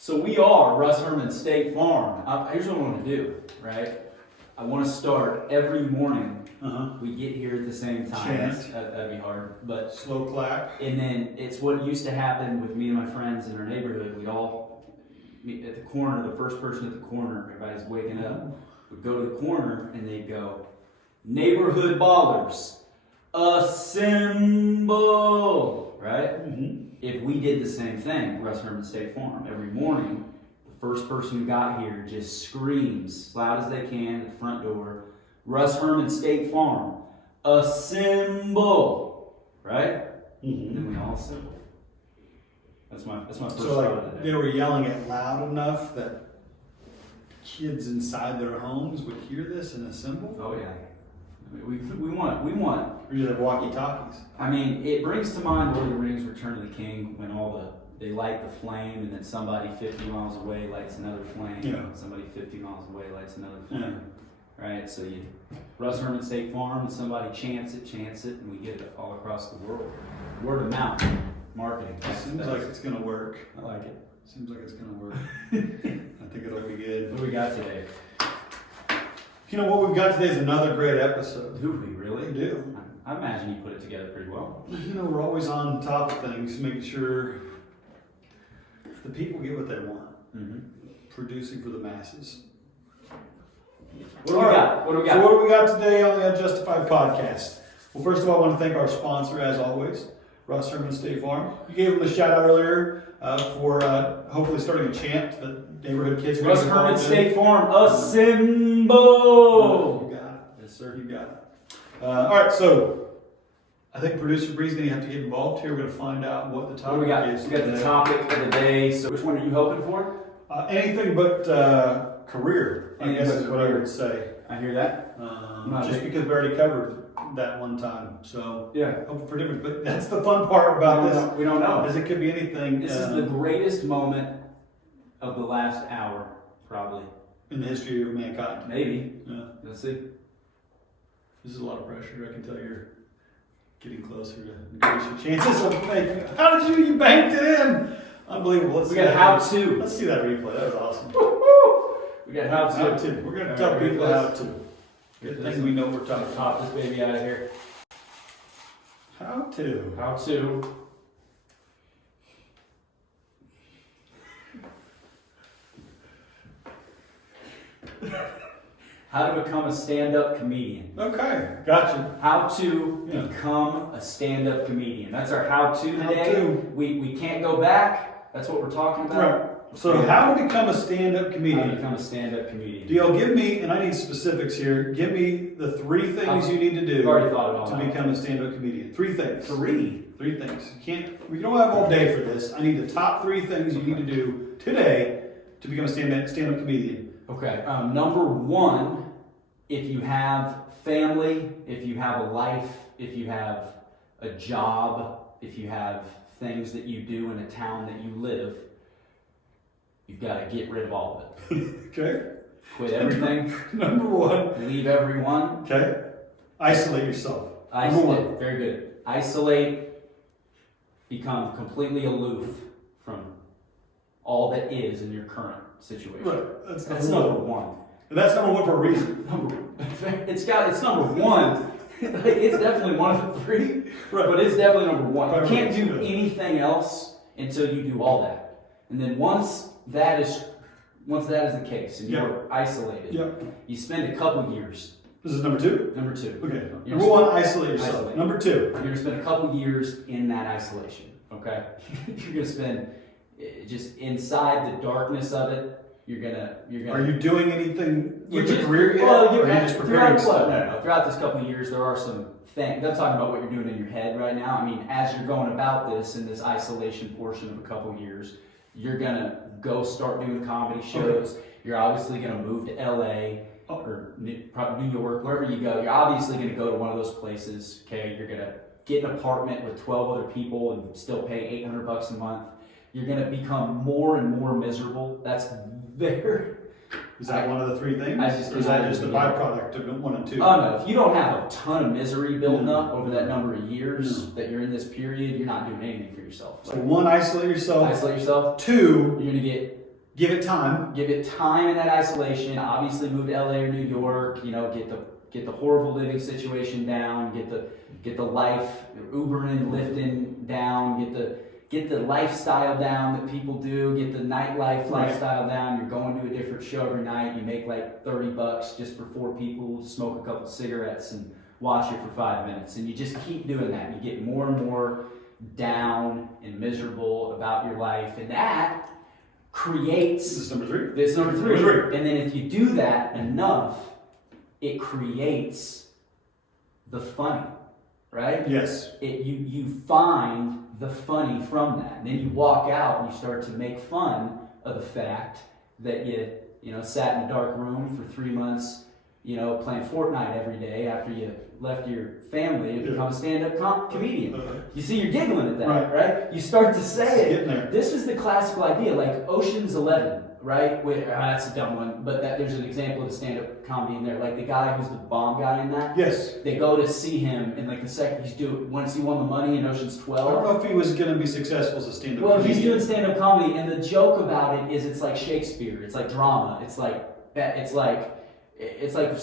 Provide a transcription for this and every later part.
So we are Russ Herman State Farm. Here's what I want to do, right? I want to start every morning. We get here at the same time. That'd be hard, but slow clap. And then it's what used to happen with me and my friends in our neighborhood. We'd all meet at the corner. The first person at the corner, everybody's waking up, would go to the corner and they'd go, "Neighborhood ballers, assemble!" Right? If we did the same thing, Russ Herman State Farm, every morning, the first person who got here just screams as loud as they can at the front door, "Russ Herman State Farm, assemble!" Right? And then we all assemble. That's my first thought of the day. They were yelling it loud enough that kids inside their homes would hear this and assemble? Oh yeah. I mean, we want. Or you have walkie-talkies? I mean, it brings to mind Lord of the Rings: Return of the King, when they light the flame, and then somebody 50 miles away lights another flame. Yeah. Somebody 50 miles away lights another flame. Right? So you Russ Herman State Farm, and somebody chants it, and we get it all across the world. Word of mouth marketing. Seems like it's gonna work. I like it. Seems like it's gonna work. I think it'll be good. What do we got today? You know what we've got today is another great episode. Do we really? We do. I imagine you put it together pretty well. You know, we're always on top of things, making sure the people get what they want. Producing for the masses. What do we got? So what do we got today on the Unjustified podcast? Well, first of all, I want to thank our sponsor, as always, Russ Herman State Farm. You gave them a shout out earlier for hopefully starting a chant that neighborhood kids are going to Russ Herman State Farm, assemble! You got it. Yes, sir. You got it. All right, so I think producer Bree's going to have to get involved here. We're going to find out what the topic is. We got the topic of the day. So which one are you hoping for? Anything but career, I guess is what I would say. I hear that. Just because we already covered that one time. So yeah, hoping for different. But that's the fun part about this. We don't know. Because it could be anything. This is the greatest moment of the last hour, probably. In the history of mankind. Maybe. Yeah. Let's see. This is a lot of pressure. I can tell you're getting closer to increase your chances of making. How did you banked it in? Unbelievable. We got how to. Let's see that replay. That was awesome. We got how to. We're going to tell people how to. Good thing we know we're talking about. Pop this baby out of here. How to. How to. How to become a stand-up comedian. Okay, gotcha. How to become a stand-up comedian. That's our how-to today. We can't go back. That's what we're talking about. Right. So how to become a stand-up comedian. How to become a stand-up comedian. Deal, give me, and I need specifics here, give me the 3 things you need to do to become a stand-up comedian. 3 things. 3 things. We don't have all day for this. I need the top 3 things you need to do today to become a stand-up comedian. Okay. Number 1, if you have family, if you have a life, if you have a job, if you have things that you do in a town that you live, you've got to get rid of all of it. Okay. Quit everything. Number 1. Leave everyone. Okay. Isolate yourself. Isolate. Very good. Isolate. Become completely aloof from all that is in your current situation. Right. That's number 1. And that's number 1 for a reason. It's number 1. It's definitely one of the 3, right. But it's definitely number 1. You can't do anything else until you do all that. And then once that is the case and you're isolated, you spend a couple years. This is number 2? Number 2. Okay. Number 1, isolate yourself. Number 2. You're going to spend a couple years in that isolation. Okay? You're going to spend just inside the darkness of it. You're gonna. Are you doing anything with your career yet? Well, or are you just preparing stuff? No. Throughout this couple of years, there are some things. I'm talking about what you're doing in your head right now. I mean, as you're going about this in this isolation portion of a couple of years, you're gonna go start doing comedy shows. Okay. You're obviously gonna move to LA or probably New York, wherever you go. You're obviously gonna go to one of those places. Okay, you're gonna get an apartment with 12 other people and still pay $800 a month. You're gonna become more and more miserable. That's very, Is that one of the three things? Or is that just the byproduct of 1 and 2? Oh no, if you don't have a ton of misery building up over that number of years that you're in this period, you're not doing anything for yourself. So 1, isolate yourself. Isolate yourself. 2, you're gonna give it time. Give it time in that isolation. Obviously, move to LA or New York. Get the horrible living situation down. Get the life Ubering, lifting down. Get the lifestyle down that people do. Get the nightlife lifestyle down. You're going to a different show every night. You make like $30 just for 4 people. Smoke a couple cigarettes and watch it for 5 minutes. And you just keep doing that. You get more and more down and miserable about your life, and that creates. This is number 3. This is number 3. And then if you do that enough, it creates the funny, right? Yes. You find the funny from that. And then you walk out and you start to make fun of the fact that you sat in a dark room for 3 months, playing Fortnite every day after you left your family to become a stand-up comedian. You see, you're giggling at that, right? You start to say it. This is the classical idea, like Ocean's 11, right? That's a dumb one, but there's an example of a stand-up comedy in there. Like the guy who's the bomb guy in that. Yes. They go to see him, and like the second once he won the money in Ocean's 12. I don't know if he was going to be successful as a stand-up comedian. Well, he's doing stand-up comedy, and the joke about it is it's like Shakespeare. It's like drama. It's like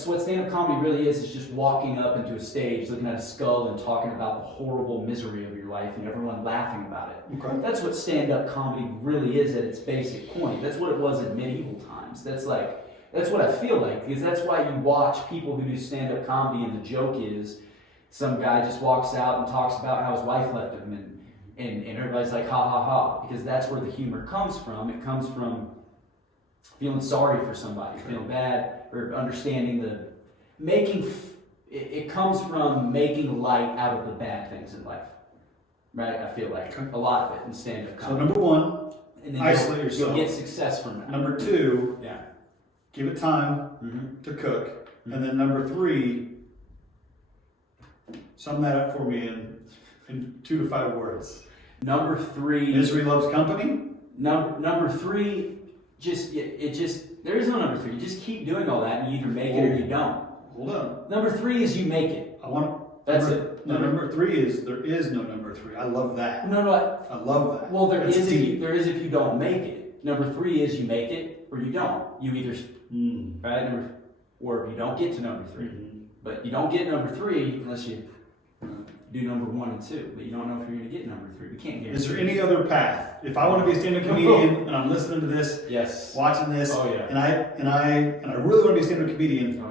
what stand-up comedy really is just walking up into a stage, looking at a skull and talking about the horrible misery of your life and everyone laughing about it. Okay. That's what stand-up comedy really is at its basic point. That's what it was in medieval times. That's what I feel like, because that's why you watch people who do stand-up comedy and the joke is some guy just walks out and talks about how his wife left him and everybody's like ha ha ha, because that's where the humor comes from. It comes from feeling sorry for somebody, feeling bad, or understanding it comes from making light out of the bad things in life, right? I feel like a lot of it in stand-up comedy. So number 1, and then isolate yourself. You'll get success from that. Number 2, give it time to cook. And then number 3, sum that up for me in 2 to 5 words. Number 3, misery loves company. Number 3. There is no number 3. You just keep doing all that, and you either make it or you don't. Hold on. Number 3 is you make it. That's it. Number 3 is there is no number 3. I love that. No. I love that. Well, there is if you don't make it. Number 3 is you make it or you don't. You either right, or you don't get to number 3. But you don't get number 3 unless you do number 1 and 2, but you don't know if you're going to get number 3. We can't guarantee. Is there any other path? If I want to be a stand-up comedian and I'm listening to this, watching this, and I really want to be a stand-up comedian,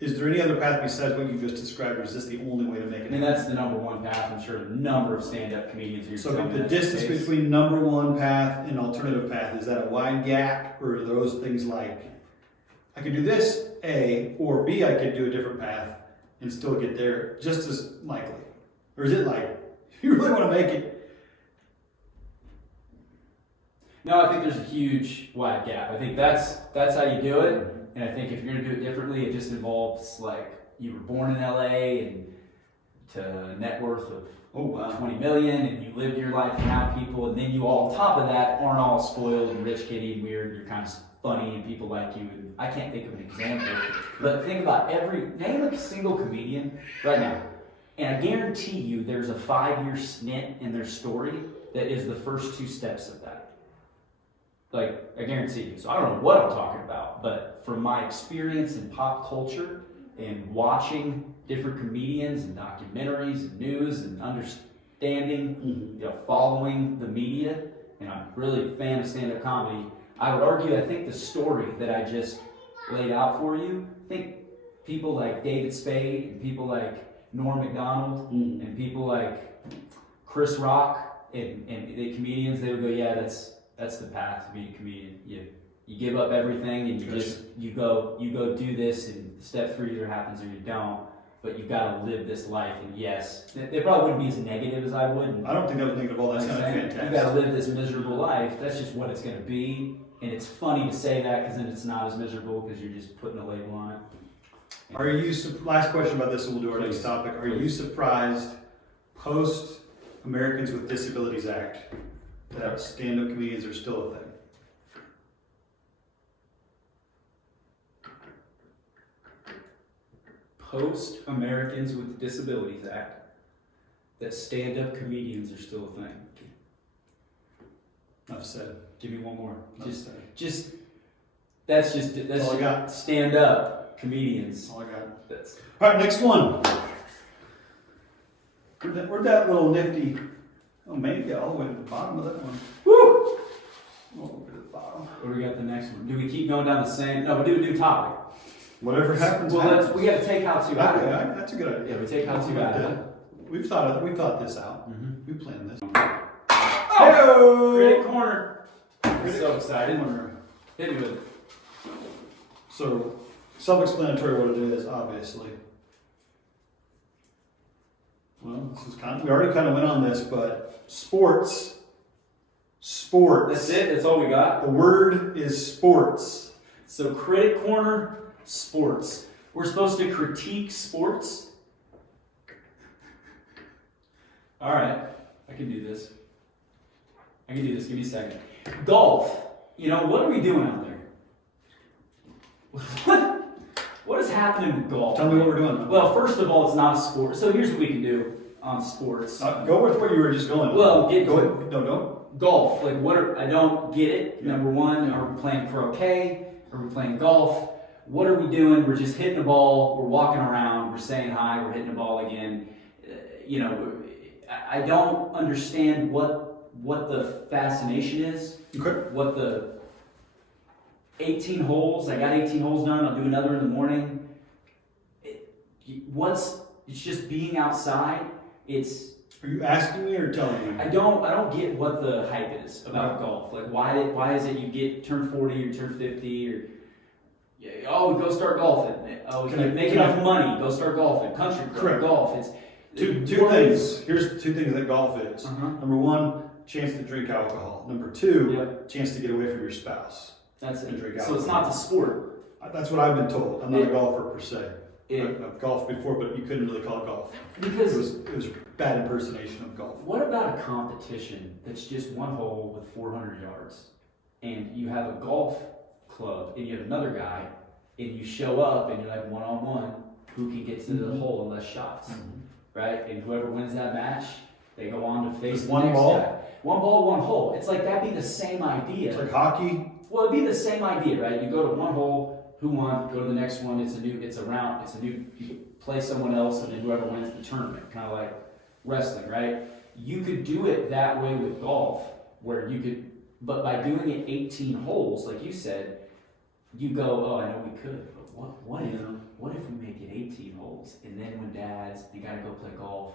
is there any other path besides what you just described, or is this the only way to make it? I mean, that's the number 1 path. I'm sure a number of stand-up comedians are. So the distance between number 1 path and alternative path, is that a wide gap, or are those things like I could do this A, or B, I could do a different path and still get there just as likely? Or is it like, if you really want to make it? No, I think there's a huge wide gap. I think that's how you do it. And I think if you're going to do it differently, it just involves like you were born in LA and to a net worth of 20 million, and you lived your life around people, and then you all on top of that aren't all spoiled and rich kitty and weird. You're kind of funny and people like you. And I can't think of an example, but think about name a single comedian right now, and I guarantee you there's a 5-year snit in their story that is the first 2 steps of that. Like, I guarantee you. So I don't know what I'm talking about, but from my experience in pop culture and watching different comedians and documentaries and news and understanding, following the media, and I'm really a fan of stand-up comedy, I would argue, I think the story that I just laid out for you, I think people like David Spade and people like Norm Macdonald and people like Chris Rock and the comedians, they would go, yeah, that's the path to being a comedian. You give up everything and you go do this, and step 3 either happens or you don't. But you've got to live this life, and yes, they probably wouldn't be as negative as I would. I don't think that was negative at all. That's kind of fantastic. You've got to live this miserable life. That's just what it's going to be, and it's funny to say that because then it's not as miserable because you're just putting a label on it. Are you, last question about this, and we'll do our next topic. Are you surprised post Americans with Disabilities Act that stand-up comedians are still a thing? post Americans with Disabilities Act that stand-up comedians are still a thing? Enough said. Give me one more. That's That's all I got. Stand-up comedians. All I got. That's All right, next one. Where'd that little nifty? Oh, maybe all the way to the bottom of that one. woo. All the way to the bottom. What do we got the next one? Do we keep going down the same? No, we do a new topic. Whatever happens. Well, happens. we got to take how to out of it. Okay, that's a good idea. Yeah, we take how to out of it. We thought this out. Mm-hmm. We planned this. Oh! Critic corner. I'm so excited. Hit me with it. So, self-explanatory what it is, obviously. Well, this is we already kind of went on this, but sports. That's it? That's all we got? The word is sports. So critic corner, sports. We're supposed to critique sports? All right, I can do this. Give me a second. Golf. You know, what are we doing out there? What is happening with golf? Tell me what we're doing. Well, first of all, it's not a sport. So here's what we can do on sports. Go with where you were just going. Well, don't. Golf. Like, I don't get it. Yeah. Number one, are we playing croquet? Are we playing golf? What are we doing? We're just hitting the ball. We're walking around. We're saying hi. We're hitting the ball again. You know, I don't understand what the fascination is. Okay. What the 18 holes. I got 18 holes done. I'll do another in the morning. It's just being outside. Are you asking me or telling me? I don't get what the hype is about golf. Like, why is it you turn 40 or turn 50 or go start golfing. Oh, make enough money, go start golfing. Country club, correct. Golf. It's two things. Here's two things that golf is. Uh-huh. Number one, chance to drink alcohol. Number two, chance to get away from your spouse. That's it. Drink so it's not the sport. That's what I've been told. I'm not a golfer per se. I've golfed before, but you couldn't really call it golf because it was bad impersonation of golf. What about a competition that's just one hole with 400 yards, and you have a golf club and you have another guy, and you show up and you're like one-on-one, who can get to the hole in less shots, right? And whoever wins that match, they go on to face the next guy. One ball, one hole. It's like that'd be the same idea. It's like hockey. Well, it'd be the same idea, right? You go to one hole. Who won? Go to the next one. You play someone else, and then whoever wins the tournament. Kind of like wrestling, right? You could do it that way with golf, where you could, but by doing it 18 holes, like you said, you go, oh, I know we could, but what if we make it 18 holes, and then when you gotta go play golf,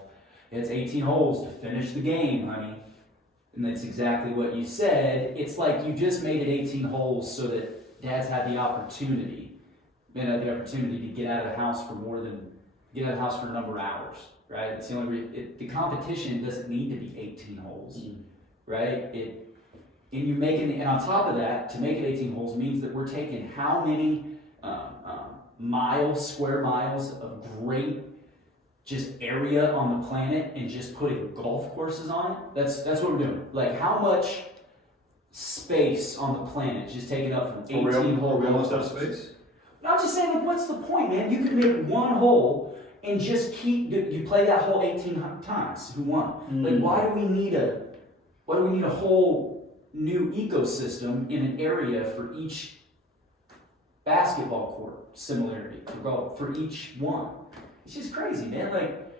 it's 18 holes to finish the game, honey. And that's exactly what you said. It's like you just made it 18 holes so that dads had the opportunity to get out of the house for a number of hours, right? It's the only the competition doesn't need to be 18 holes, right? And on top of that, to make it 18 holes means that we're taking how many square miles of great just area on the planet and just putting golf courses on it. That's what we're doing. Like, how much space on the planet just taken up from 18 holes. Are we almost out of space? I'm just saying, like, what's the point, man? You could make one hole and just you play that hole 18 times. Who won? Like, why do we need a whole new ecosystem in an area for each basketball court similarity for each one? It's just crazy, man. Like,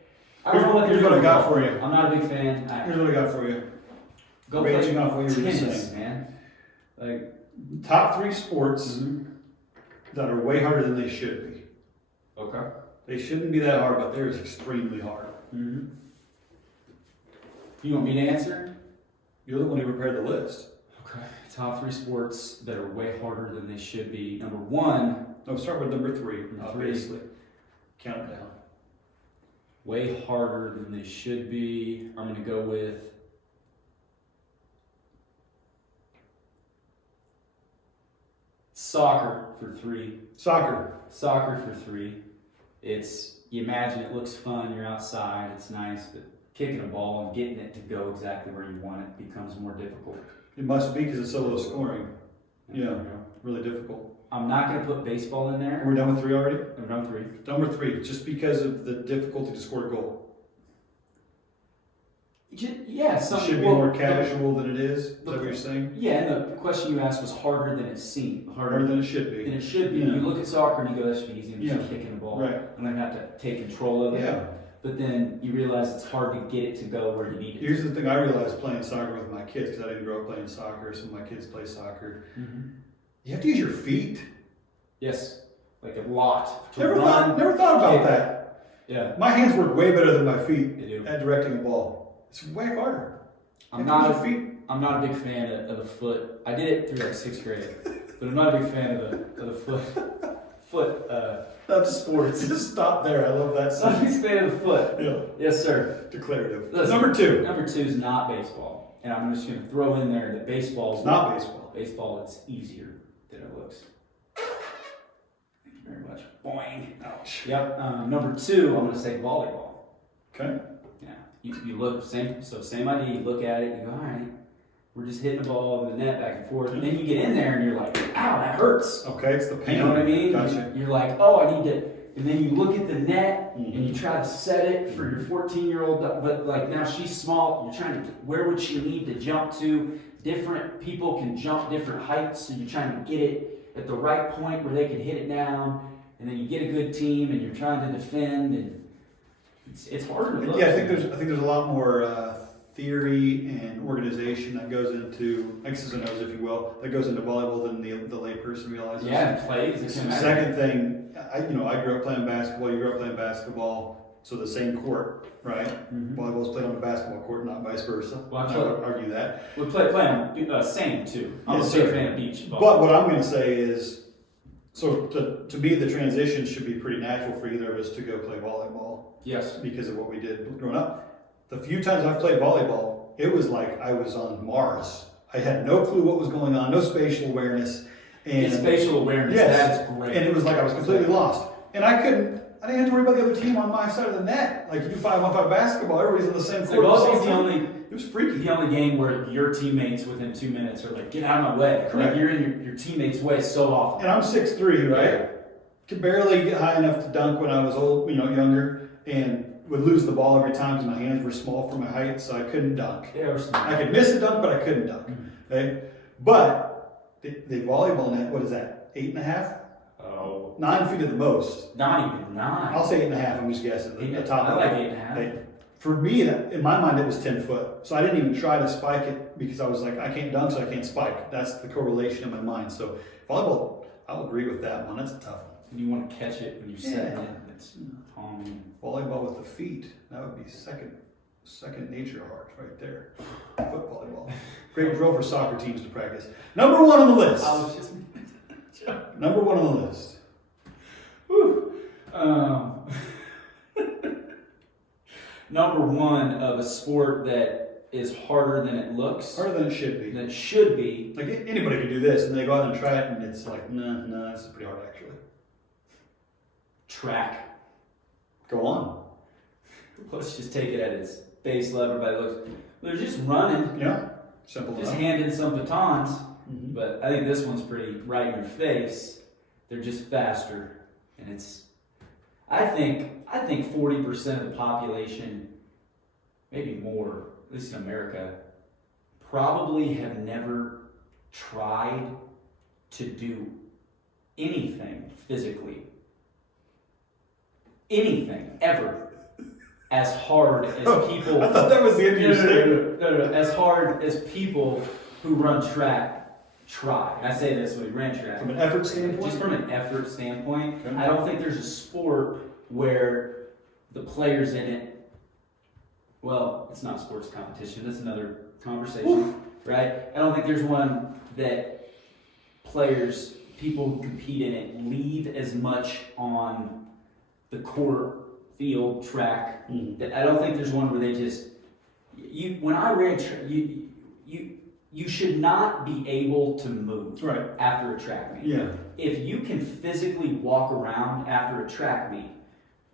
here's what I got for you. I'm not a big fan. Here's what I got for you. Go ranging play off what you were tennis, saying, man. Like, top 3 sports that are way harder than they should be. Okay. They shouldn't be that hard, but they're extremely hard. You want me to answer? You're the one who prepared the list. Okay. Top 3 sports that are way harder than they should be. Number 1. No, start with number 3. Obviously. Count it down. Way harder than they should be. I'm going to go with soccer for 3. Soccer for 3. You imagine it looks fun, you're outside, it's nice, but kicking a ball and getting it to go exactly where you want it becomes more difficult. It must be because it's so low scoring. Yeah, really difficult. I'm not going to put baseball in there. We're done with 3 already? I'm done with 3. Done with 3, just because of the difficulty to score a goal. Yeah, it should be more casual than it is. Is that what you're saying? Yeah, and the question you asked was harder than it seemed. Harder than it should be. Than it should be. Yeah. You look at soccer and you go, that should be easy. I'm just kicking the ball. Right. I'm going to have to take control of it. Yeah. But then you realize it's hard to get it to go where you need it. Here's the thing I realized playing soccer with my kids, because I didn't grow up playing soccer, some of my kids play soccer. Mm-hmm. You have to use your feet. Yes, like a lot. Never thought about that. Yeah. My hands work way better than my feet They do. at directing a ball. It's way harder. I'm not a big fan of the foot. I did it through like 6th grade, but I'm not a big fan of the foot That's sports. Just stop there. I love that. I'm not a big fan of the foot. Yeah. Yes, sir. Declarative. Listen, Number 2. Number 2 is not baseball, and I'm just going to throw in there that baseball is not baseball. Baseball, it's easier than it looks. Thank you very much. Boing. Ouch. Yep. Number 2, I'm going to say volleyball. Okay. You look, same idea, you look at it, you go, all right, we're just hitting the ball over the net back and forth. And then you get in there and you're like, ow, that hurts. Okay, it's the pain. You know what I mean? Gotcha. You're like, oh, I need to, and then you look at the net Mm-hmm. and you try to set it for your 14-year-old, but like now she's small, you're trying to, where would she need to jump to? Different people can jump different heights, so you're trying to get it at the right point where they can hit it down, and then you get a good team and you're trying to defend, and it's harder to look. Yeah, I think there's a lot more theory and organization that goes into X's and O's, if you will, that goes into volleyball than the layperson realizes. Yeah, it plays. The second thing, I grew up playing basketball. You grew up playing basketball, so the same court, right? Mm-hmm. Volleyball's played on the basketball court, not vice versa. Well, I would argue that. We play on same too. I'm a big fan of beach volleyball. But what I'm going to say is, so to me, the transition should be pretty natural for either of us to go play volleyball. Yes. Because of what we did growing up. The few times I've played volleyball, it was like I was on Mars. I had no clue what was going on, no spatial awareness. And spatial awareness, yes, that's great. And it was like I was completely lost. And I didn't have to worry about the other team on my side of the net. Like you do 5-on-5 basketball, everybody's on the same court. Volleyball's it was freaky. The only game where your teammates within 2 minutes are like, get out of my way. Correct. Like you're in your teammates' way so often. And I'm 6'3", right? Could barely get high enough to dunk when I was younger, and would lose the ball every time because my hands were small for my height, so I couldn't dunk. I could miss a dunk, but I couldn't dunk. Okay? But the volleyball net, what is that? 8.5? Oh. 9 feet at the most. Not even 9. I'll say 8.5. I'm just guessing. I like 8.5. For me, in my mind, it was 10 foot. So I didn't even try to spike it because I was like, I can't dunk, so I can't spike. That's the correlation in my mind. So volleyball, I'll agree with that one. That's a tough one. And you want to catch it when you're setting it. It's calming. Volleyball with the feet, that would be second nature heart right there. Foot volleyball. Great drill for soccer teams to practice. Number 1 on the list. Number 1 on the list. Whew. Number 1 of a sport that is harder than it looks. Harder than it should be. That should be. Like anybody could do this, and they go out and try it, and it's like, no, this is pretty hard actually. Track. Go on. Let's just take it at its base level by the looks. They're just running. Yeah, simple just enough. handing some batons. Mm-hmm. But I think this one's pretty right in your face. They're just faster, and it's. I think 40% of the population, maybe more, at least in America, probably have never tried to do anything physically. Anything ever as hard as people. I thought that was the end of your statement. No, as hard as people who run track try. And I say this when we ran track. From an effort standpoint? Just from an effort standpoint. Okay. I don't think there's a sport where the players in it, well, it's not sports competition. That's another conversation, right? I don't think there's one that people who compete in it leave as much on the court, field, track. Mm-hmm. I don't think there's one where they just. When I ran track, you should not be able to move after a track meet. Yeah. If you can physically walk around after a track meet,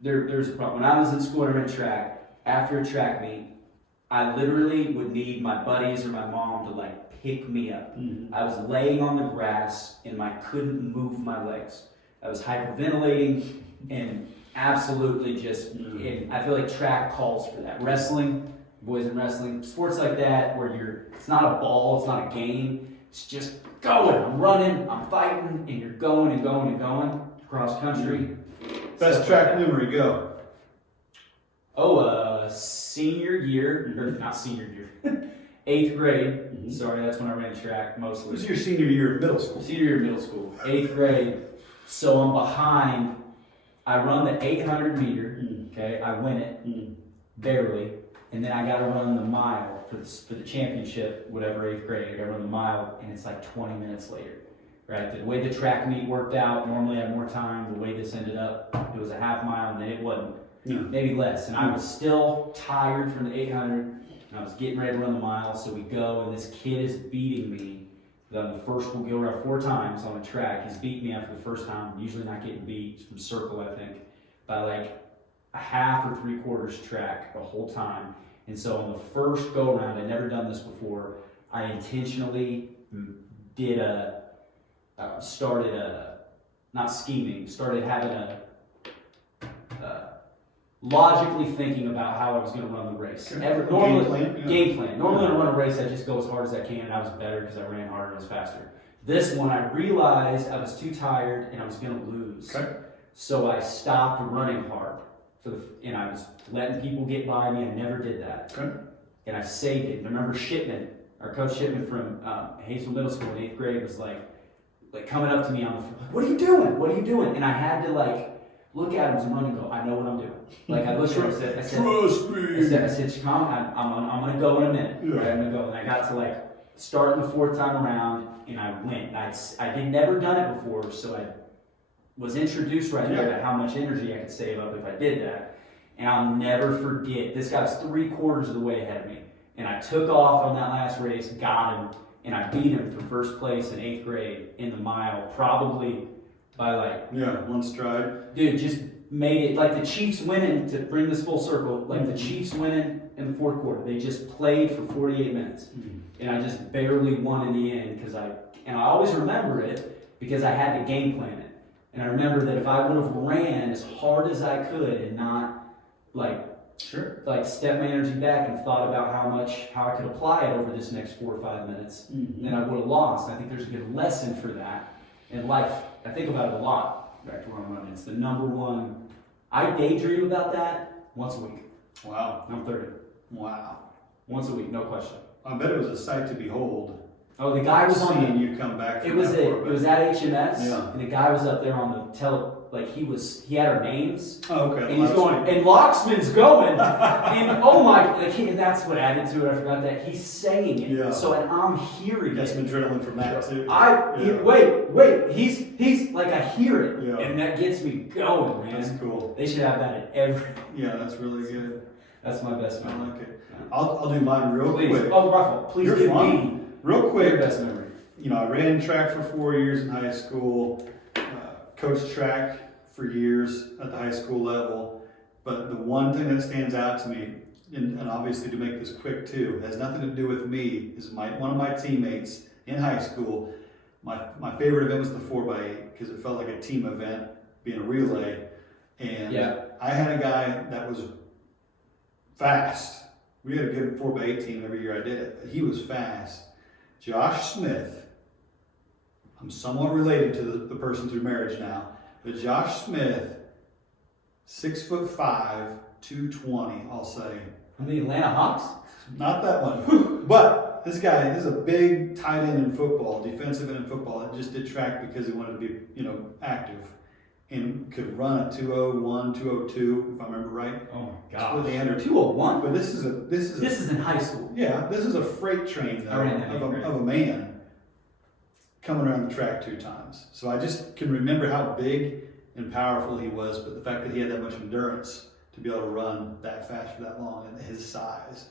there's a problem. When I was in school and I ran track, after a track meet, I literally would need my buddies or my mom to like pick me up. Mm-hmm. I was laying on the grass and I couldn't move my legs. I was hyperventilating and absolutely just, and I feel like track calls for that. Wrestling, boys in wrestling, sports like that where it's not a ball, it's not a game, it's just going. I'm running, I'm fighting, and you're going and going and going across country. Best track memory, go. Senior year, or not senior year, 8th grade. Mm-hmm. Sorry, that's when I ran track mostly. This is your senior year of middle school. Senior year of middle school, 8th grade. So I'm behind. I run the 800 meter. Okay, I win it barely, and then I got to run the mile for the championship, whatever 8th grade. I got to run the mile, and it's like 20 minutes later. Right, the way the track meet worked out, normally I had more time. The way this ended up, it was a half mile, and then it wasn't. Maybe less. And I was still tired from the 800, and I was getting ready to run the mile. So we go, and this kid is beating me. I'm the first, we'll go around 4 times on a track. He's beat me after the first time. I'm usually not getting beat from circle, I think, by like a half or 3/4 track the whole time. And so on the first go around, I'd never done this before. I intentionally started having logically thinking about how I was going to run the race. Game plan. Normally when I run a race, I just go as hard as I can, and I was better because I ran harder and I was faster. This one, I realized I was too tired and I was going to lose. Okay. So I stopped running hard, and I was letting people get by me. I never did that. Okay. And I saved it. And I remember Shipman, our coach Shipman from Hazel Middle School in 8th grade, was like coming up to me on the floor, like, "What are you doing? What are you doing?" And I had to look at him as I'm running and go, "I know what I'm doing." I looked at him and I said, "Trust me." I said, "Come on, I'm going to go in a minute." Yeah. Right, I'm going to go. And I got to starting the 4th time around, and I went. I had never done it before, so I was introduced right there to how much energy I could save up if I did that. And I'll never forget, this guy was 3/4 of the way ahead of me. And I took off on that last race, got him, and I beat him for first place in 8th grade in the mile, probably by one stride. Dude, just made it the Chiefs winning, to bring this full circle, the Chiefs winning in the 4th quarter. They just played for 48 minutes. Mm-hmm. And I just barely won in the end and I always remember it because I had to game plan it. And I remember that if I would have ran as hard as I could and not step my energy back and thought about how I could apply it over this next 4 or 5 minutes, then I would have lost. I think there's a good lesson for that in life. I think about it a lot back to where I'm running. It's the number one. I daydream about that once a week. Wow. I'm 30. Wow. Once a week, no question. I bet it was a sight to behold. Oh, the guy was seeing you come back. It was at HMS, and the guy was up there on the he had our names. Oh, okay. And he's going, and Locksman's going, and oh my, and that's what added to it. I forgot that he's saying it. Yeah. So and I'm hearing it. That's some adrenaline from that too. Wait, he's I hear it, and that gets me going, man. That's cool. They should have that at every. Yeah, that's really good. That's my best memory. I like it. I'll do mine real quick. Oh, Ruffle, please give me real quick. Your best memory. I ran track for 4 years in high school. Coached track for years at the high school level. But the one thing that stands out to me, and obviously to make this quick too, has nothing to do with me, is one of my teammates in high school. My favorite event was the 4x8 because it felt like a team event, being a relay. And I had a guy that was fast. We had a good 4x8 team every year I did it. He was fast. Josh Smith. I'm somewhat related to the person through marriage now. But Josh Smith, 6'5", 220, I'll say. From the Atlanta Hawks? Not that one. But this guy is a big tight end in football, defensive end in football. That just did track because he wanted to be, active. And could run at 201, 202, if I remember right. Oh my gosh. With the under 201? But this is in high school. Yeah, this is a freight train though, of a man coming around the track 2 times. So I just can remember how big and powerful he was, but the fact that he had that much endurance to be able to run that fast for that long and his size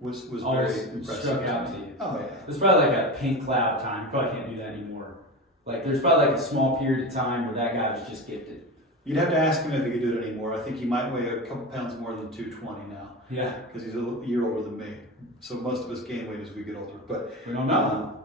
was very impressive. Struck out to you. Oh yeah. It was probably like a pink cloud time. You probably can't do that anymore. There's probably a small period of time where that guy was just gifted. You'd have to ask him if he could do it anymore. I think he might weigh a couple pounds more than 220 now. Yeah. Because he's a year older than me. So most of us gain weight as we get older. But we don't know.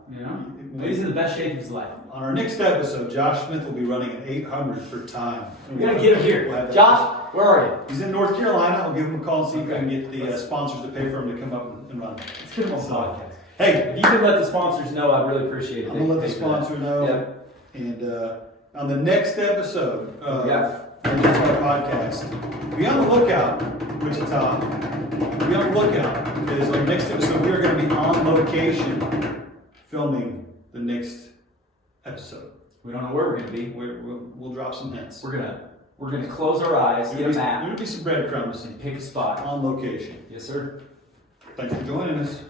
He's in the best shape of his life. On our next episode, Josh Smith will be running at 800 for time. We're going to get him here. Josh, where are you? He's in North Carolina. I'll give him a call and see if I can get the sponsors to pay for him to come up and run. Let's get him on the podcast. Hey, if you can let the sponsors know, I'd really appreciate it. I'm going to let the sponsor know. Yeah. And on the next episode of the Unjustified podcast, be on the lookout, Wichita. Be on the lookout, because our next episode, we are going to be on location filming the next episode. We don't know where we're going to be. We'll drop some hints. We're gonna close our eyes, get a map. There'll be some breadcrumbs and pick a spot on location. Yes, sir. Thanks for joining us.